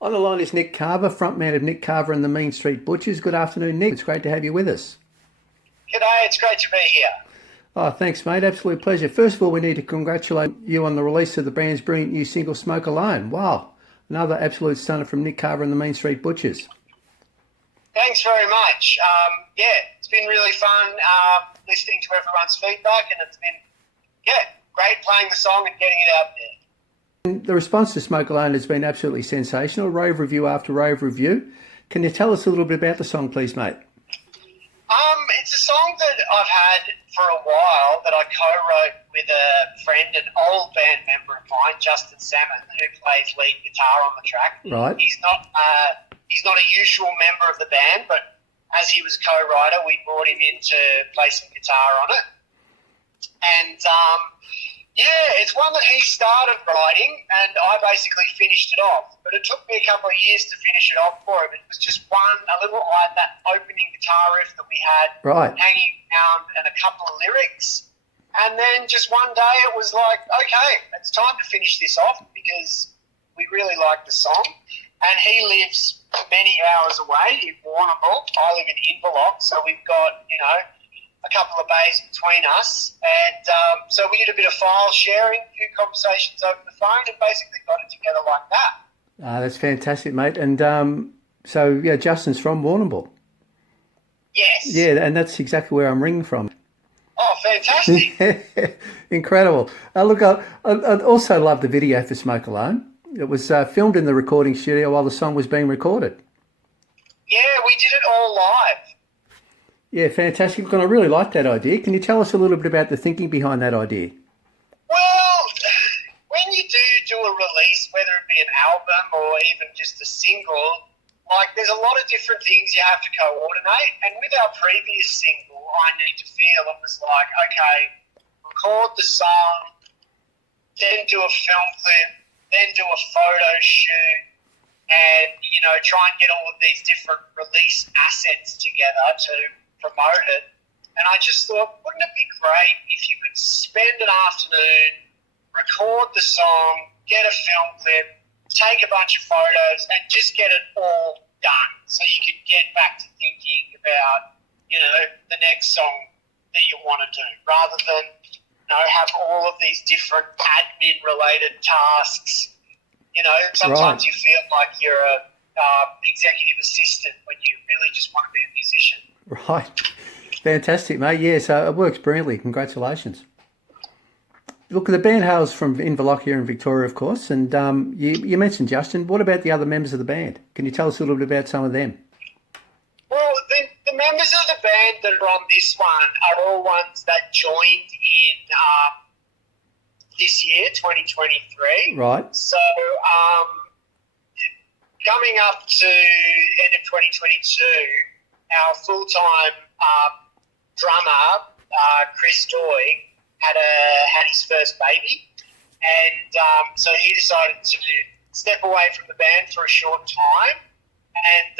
On the line is Nick Carver, frontman of Nick Carver and the Mean Street Butchers. Good afternoon, Nick. It's great to have you with us. G'day, it's great to be here. Oh, thanks, mate. Absolute pleasure. First of all, we need to congratulate you on the release of the band's brilliant new single, Smoke Alone. Wow. Another absolute stunner from Nick Carver and the Mean Street Butchers. Thanks very much. It's been really fun listening to everyone's feedback, and it's been, great playing the song and getting it out there. The response to Smoke Alone has been absolutely sensational. Rave review after rave review. Can you tell us a little bit about the song, please, mate? It's a song that I've had for a while that I co-wrote with a friend, an old band member of mine, Justin Salmon, who plays lead guitar on the track. Right. He's not a usual member of the band, but as he was co-writer, we brought him in to play some guitar on it. And it's one that he started writing, and I basically finished it off. But it took me a couple of years to finish it off for him. It was just that opening guitar riff that we had hanging around and a couple of lyrics. And then just one day it was like, okay, it's time to finish this off because we really like the song. And he lives many hours away in Warrnambool. I live in Inverloch, so we've got, a couple of bays between us, and so we did a bit of file sharing, a few conversations over the phone, and basically got it together like that. That's fantastic, mate. And Justin's from Warrnambool. Yes. Yeah, and that's exactly where I'm ringing from. Oh, fantastic. Incredible. Look, I also love the video for Smoke Alone. It was filmed in the recording studio while the song was being recorded. Yeah, we did it all live. Yeah, fantastic. And I really like that idea. Can you tell us a little bit about the thinking behind that idea? Well, when you do a release, whether it be an album or even just a single, there's a lot of different things you have to coordinate. And with our previous single, I Need to Feel, it was like, okay, record the song, then do a film clip, then do a photo shoot, and, try and get all of these different release assets together to promote it. And I just thought, wouldn't it be great if you could spend an afternoon, record the song, get a film clip, take a bunch of photos, and just get it all done so you could get back to thinking about, the next song that you want to do, rather than, have all of these different admin-related tasks. Sometimes you feel like you're a executive assistant when you really just want to be a musician. Right. Fantastic, mate. Yeah, so it works brilliantly. Congratulations. Look, the band hails from Inverloch here in Victoria, of course, and you mentioned Justin. What about the other members of the band? Can you tell us a little bit about some of them? Well, the members of the band that are on this one are all ones that joined in this year, 2023. Right. So coming up to end of 2022, our full-time drummer, Chris Doy, had his first baby, and so he decided to step away from the band for a short time. And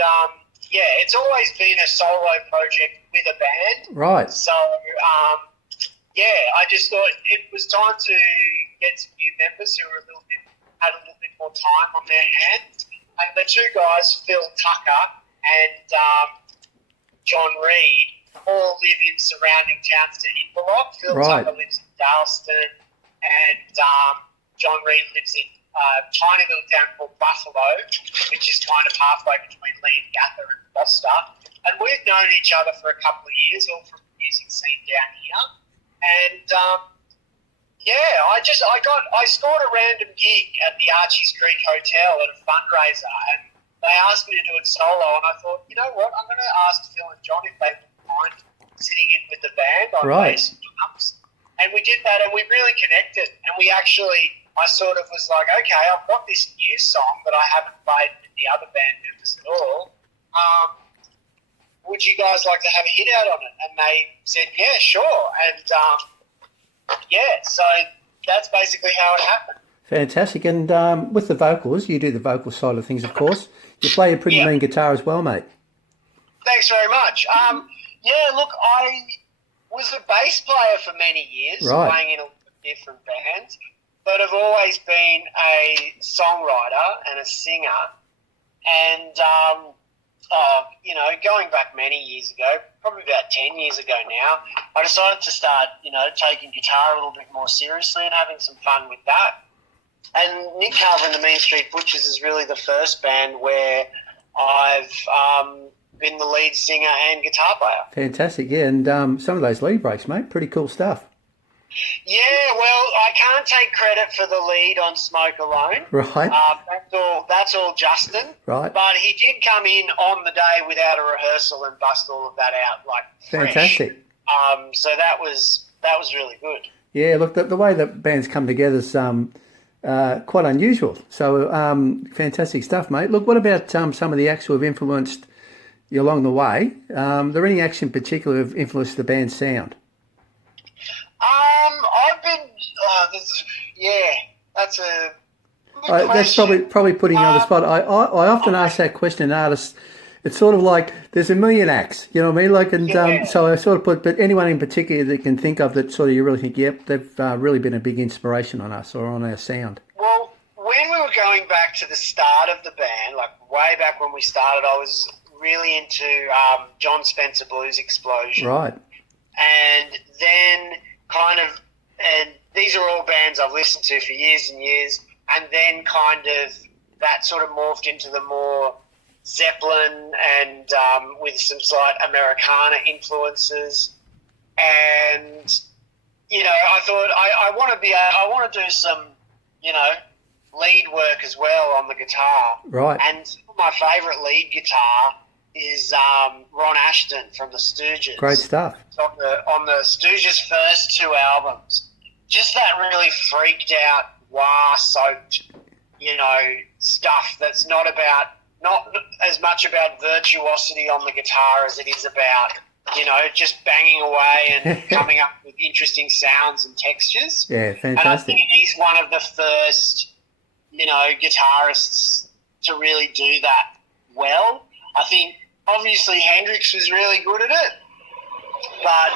it's always been a solo project with a band. Right. So I just thought it was time to get some new members who had a little bit more time on their hands. And the two guys, Phil Tucker and John Reed, all live in surrounding towns to Inverloch. Phil Tucker lives in Dalston, and John Reed lives in a tiny little town called Buffalo, which is kind of halfway between Lee and Gather and Foster. And we've known each other for a couple of years, all from the music scene down here. And I scored a random gig at the Archie's Creek Hotel at a fundraiser, and they asked me to do it solo, and I thought, you know what, I'm going to ask Phil and John if they would mind sitting in with the band on bass and drums. And we did that, and we really connected. And I sort of was like, okay, I've got this new song that I haven't played with the other band members at all. Would you guys like to have a hit out on it? And they said, yeah, sure. And so that's basically how it happened. Fantastic. And with the vocals, you do the vocal side of things, of course. You play a pretty mean guitar as well, mate. Thanks very much. I was a bass player for many years, playing in a lot of different bands, but I've always been a songwriter and a singer. And, going back many years ago, probably about 10 years ago now, I decided to start, taking guitar a little bit more seriously and having some fun with that. And Nick Carver and the Mean Street Butchers is really the first band where I've been the lead singer and guitar player. Fantastic, yeah. And some of those lead breaks, mate, pretty cool stuff. Yeah, well, I can't take credit for the lead on Smoke Alone. Right. That's all Justin. Right. But he did come in on the day without a rehearsal and bust all of that out fresh. Fantastic. So that was really good. Yeah, look, the way that bands come together is quite unusual. So fantastic stuff, mate. Look, what about some of the acts who have influenced you along the way? Are there any acts in particular who have influenced the band's sound? I've been. That's a. That's probably putting you on the spot. I often ask that question to artists. It's sort of like there's a million acts, you know what I mean? Like, and so I sort of put, but anyone in particular that can think of that sort of you really think, yep, they've really been a big inspiration on us or on our sound. Well, when we were going back to the start of the band, like way back when we started, I was really into John Spencer Blues Explosion. Right. And then and these are all bands I've listened to for years and years, and then kind of that sort of morphed into the more Zeppelin and with some slight Americana influences. And, I thought I want to do some, lead work as well on the guitar. Right. And my favourite lead guitar is Ron Ashton from the Stooges. Great stuff. It's on the Stooges' first two albums. Just that really freaked out, wah-soaked, stuff that's not as much about virtuosity on the guitar as it is about, just banging away and coming up with interesting sounds and textures. Yeah, fantastic. And I think he's one of the first, guitarists to really do that well. I think obviously Hendrix was really good at it, but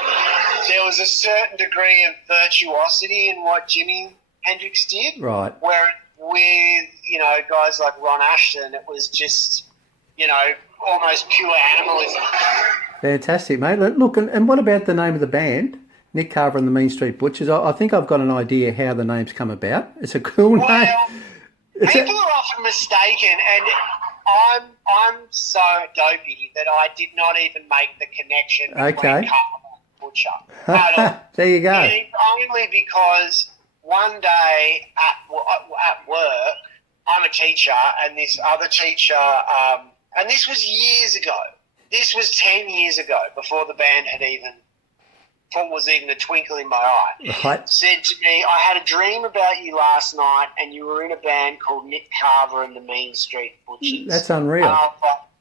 there was a certain degree of virtuosity in what Jimi Hendrix did. Right. Where with, guys like Ron Ashton, it was just, almost pure animalism. Fantastic, mate. Look, and what about the name of the band? Nick Carver and the Mean Street Butchers. I think I've got an idea how the name's come about. It's a cool name. People are often mistaken, and I'm so dopey that I did not even make the connection between Carver and Butcher at all. There you go. Only because one day at work, I'm a teacher, and this other teacher, and this was years ago. This was 10 years ago, before the band was even a twinkle in my eye. Right. Said to me, I had a dream about you last night, and you were in a band called Nick Carver and the Mean Street Butchers. That's unreal.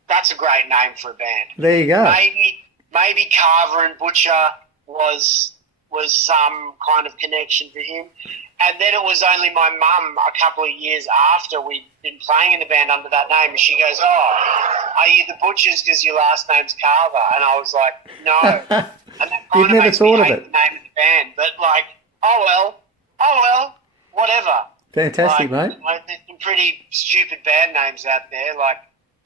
That's a great name for a band. There you go. Maybe Carver and Butcher was some kind of connection for him. And then it was only my mum a couple of years after we'd been playing in the band under that name, and she goes, are you the Butchers because your last name's Carver? And I was like, no. And that kind You'd never thought of it. The name of the band. But oh well, whatever. Fantastic, mate. There's some pretty stupid band names out there. Like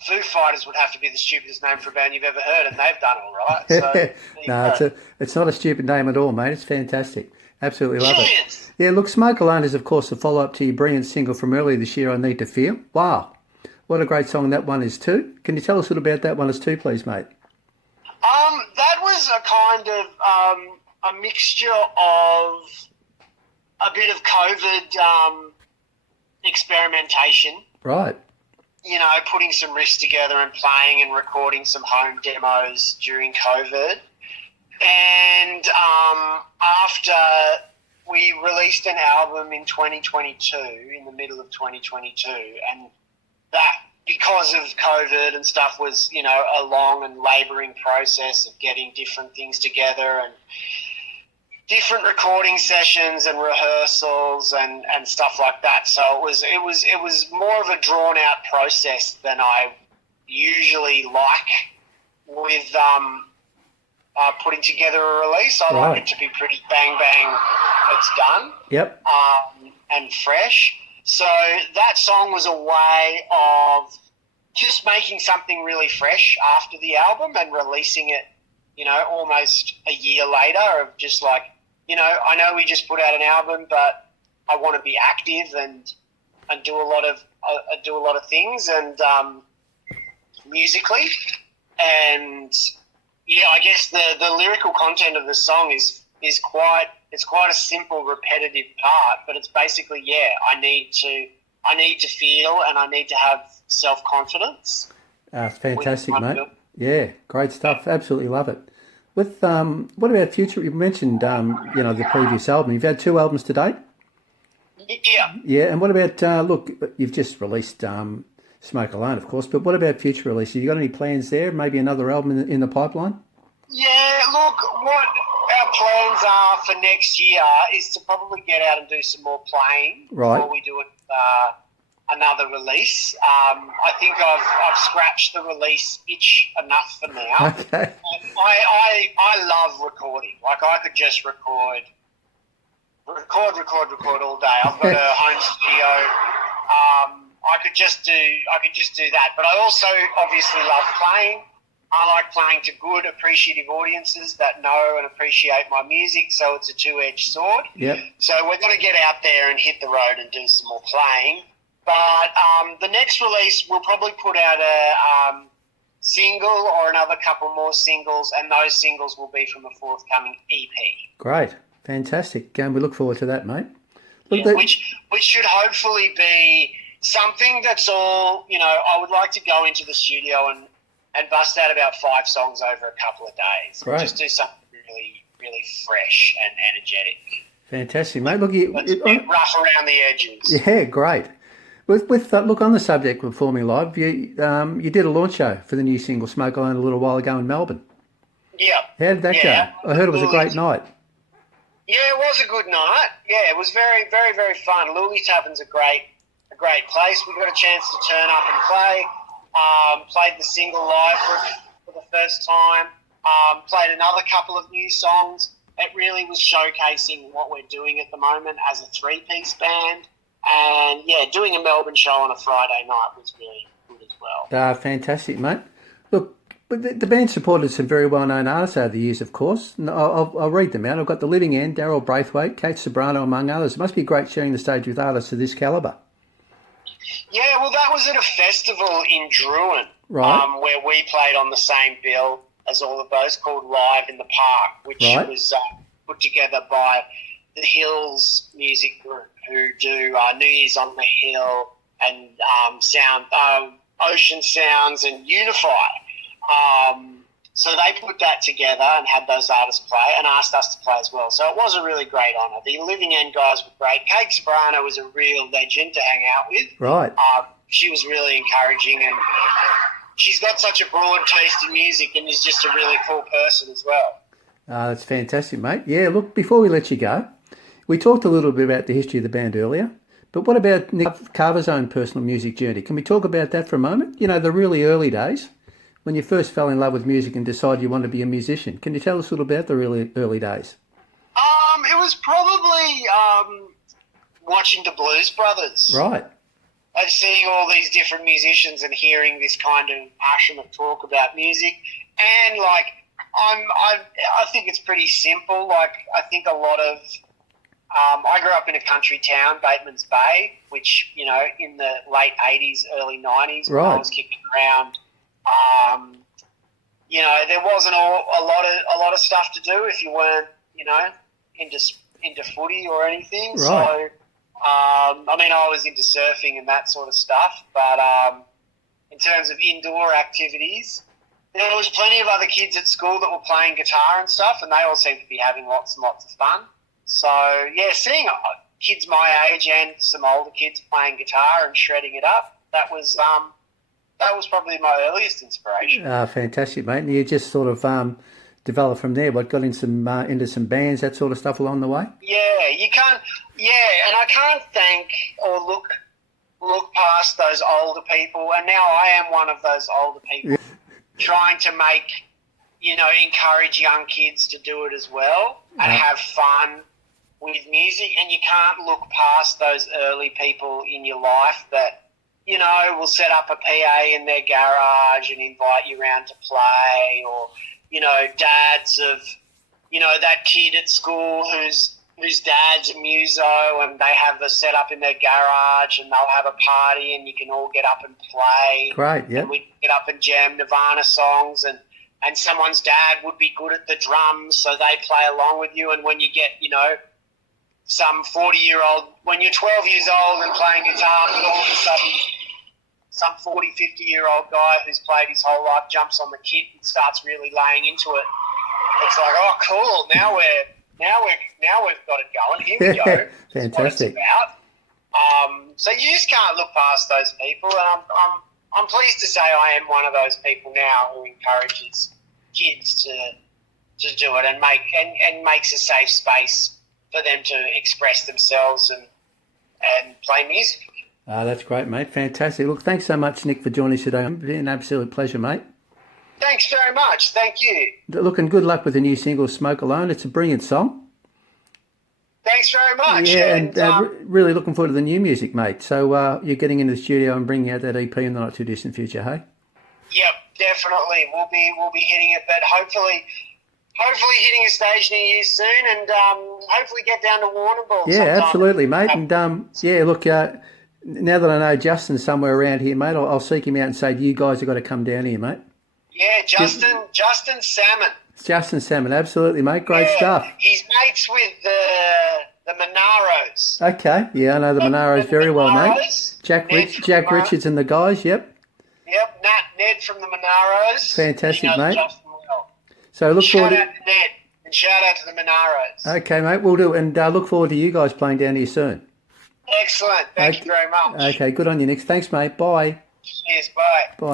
Foo Fighters would have to be the stupidest name for a band you've ever heard, and they've done all right. So, no, it's not a stupid name at all, mate. It's fantastic. Absolutely love it. Cheers. Yeah, look, Smoke Alone is, of course, the follow-up to your brilliant single from earlier this year, I Need to Feel. Wow. What a great song that one is too. Can you tell us a little about that one as too, please, mate? That was a kind of a mixture of a bit of COVID experimentation. Right. Putting some riffs together and playing and recording some home demos during COVID. And after we released an album in 2022, in the middle of 2022, and that, because of COVID and stuff, was, a long and labouring process of getting different things together and different recording sessions and rehearsals and stuff like that. So it was more of a drawn out process than I usually like with putting together a release. I like it to be pretty bang bang, it's done. Yep. And fresh. So that song was a way of just making something really fresh after the album and releasing it, almost a year later, of just like, I know we just put out an album, but I want to be active and do a lot of things and musically. And yeah, I guess the lyrical content of the song is quite a simple, repetitive part, but it's basically, I need to feel and I need to have self-confidence. It's fantastic, mate. Yeah, great stuff. Absolutely love it. With what about future? You mentioned the previous album. You've had 2 albums to date. Yeah. Yeah, and what about look? You've just released Smoke Alone, of course. But what about future releases? You got any plans there? Maybe another album in the pipeline? Yeah. Look, what our plans are for next year is to probably get out and do some more playing before we do another release. I think I've scratched the release itch enough for now. Okay. I love recording. Like, I could just record all day. I've got a home studio. I could just do that. But I also obviously love playing. I like playing to good, appreciative audiences that know and appreciate my music, so it's a two-edged sword. Yep. So we're going to get out there and hit the road and do some more playing. But the next release, we'll probably put out a single or another couple more singles, and those singles will be from a forthcoming EP. Great. Fantastic. We look forward to that, mate. Which should hopefully be something that's all, I would like to go into the studio and bust out about 5 songs over a couple of days. Great. Just do something really, really fresh and energetic. Fantastic, mate. Look, a bit rough around the edges. Yeah, great. With look, on the subject of performing live, you did a launch show for the new single Smoke Alone a little while ago in Melbourne. Yeah. How did that go? I heard it was a great night. Yeah, it was a good night. Yeah, it was very, very, very fun. Lily Tavern's a great place. We got a chance to turn up and play. Played the single live for the first time. Played another couple of new songs. It really was showcasing what we're doing at the moment as a 3-piece band. And, doing a Melbourne show on a Friday night was really good as well. Fantastic, mate. Look, but the band supported some very well-known artists over the years, of course. And I'll read them out. I've got The Living End, Daryl Braithwaite, Kate Sobrano, among others. It must be great sharing the stage with artists of this calibre. Yeah, well, that was at a festival in Druin, right, where we played on the same bill as all of those, called Live in the Park, which was put together by the Hills music group, who do New Year's on the Hill and Ocean Sounds and Unify. So they put that together and had those artists play and asked us to play as well. So it was a really great honour. The Living End guys were great. Kate Sobrano was a real legend to hang out with. Right. She was really encouraging, and she's got such a broad taste in music and is just a really cool person as well. That's fantastic, mate. Yeah, look, before we let you go, we talked a little bit about the history of the band earlier, but what about Nick Carver's own personal music journey? Can we talk about that for a moment? The really early days, when you first fell in love with music and decided you wanted to be a musician. Can you tell us a little about the really early days? It was probably watching the Blues Brothers. Right. And seeing all these different musicians and hearing this kind of passionate talk about music. And, I think it's pretty simple. I think a lot of... I grew up in a country town, Bateman's Bay, which, in the late 80s, early 90s, when I was kicking around, there wasn't a lot of stuff to do if you weren't, into footy or anything. Right. So, I was into surfing and that sort of stuff, but in terms of indoor activities, there was plenty of other kids at school that were playing guitar and stuff, and they all seemed to be having lots and lots of fun. So, seeing kids my age and some older kids playing guitar and shredding it up, that was probably my earliest inspiration. Fantastic, mate. And you just sort of developed from there, got into some bands, that sort of stuff along the way? Yeah, you can't... Yeah, and I can't thank or look past those older people, and now I am one of those older people trying to make, encourage young kids to do it as well and have fun with music, and you can't look past those early people in your life that will set up a PA in their garage and invite you around to play, or, dads of, that kid at school whose dad's a muso and they have a set up in their garage and they'll have a party and you can all get up and play. Great, yeah. And we get up and jam Nirvana songs, and someone's dad would be good at the drums, so they play along with you. And when you get, some 40-year-old, when you're 12 years old and playing guitar, and all of a sudden some 40, 50-year-old guy who's played his whole life jumps on the kit and starts really laying into it. It's like, oh, cool. Now we've got it going. Here we go. Fantastic. That's what it's about. So you just can't look past those people, and I'm pleased to say I am one of those people now who encourages kids to do it and makes a safe space for them to express themselves and play music. That's great, mate. Fantastic. Look, thanks so much, Nick, for joining us today. It's been an absolute pleasure, mate. Thanks very much. Thank you. Look, and good luck with the new single, Smoke Alone. It's a brilliant song. Thanks very much. Yeah, and really looking forward to the new music, mate. So you're getting into the studio and bringing out that EP in the not too distant future, hey? Yep, definitely. We'll be hitting it, but hopefully hitting a stage near you soon, and hopefully get down to Warrnambool. Yeah, absolutely, mate. And look, now that I know Justin's somewhere around here, mate, I'll seek him out and say, you guys have got to come down here, mate. Yeah, Justin Salmon. Justin Salmon, absolutely, mate. Great stuff. He's mates with the Monaros. Okay, yeah, I know the Monaros very well, mate. Jack Richards and the guys, yep. Yep, Ned from the Monaros. Fantastic, mate. Justin well. So look forward to... Shout out to Ned and shout out to the Monaros. Okay, mate, we'll do. And look forward to you guys playing down here soon. Excellent. Thank you very much. Okay, good on you, Nick. Thanks, mate. Bye. Cheers, bye. Bye.